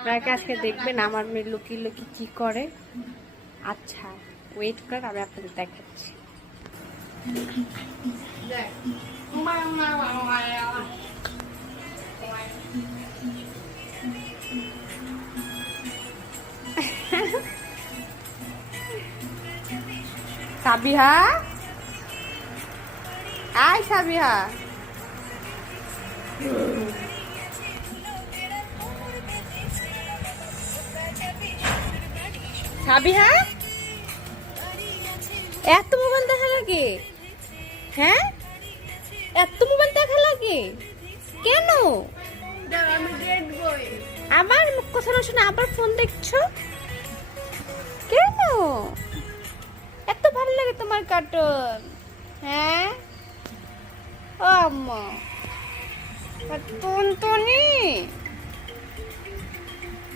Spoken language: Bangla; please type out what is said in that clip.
আপনাকে আজকে দেখবেন আমার মেয়ে লুকি লুকি কি করে। আচ্ছা ওয়েট কর, আমি আপনাদের দেখাচ্ছি। সাবিহা, আয় সাবিহা। সাবিহা, এত মোবাইল দেখা লাগে? হ্যাঁ, এত মোবাইল দেখা লাগে কেন? আমার কথা না শুনে আবার ফোন দেখছো কেন? এত ভালো লাগে তোমার কার্টুন? হ্যাঁ ও আম্মা, টুনটুনি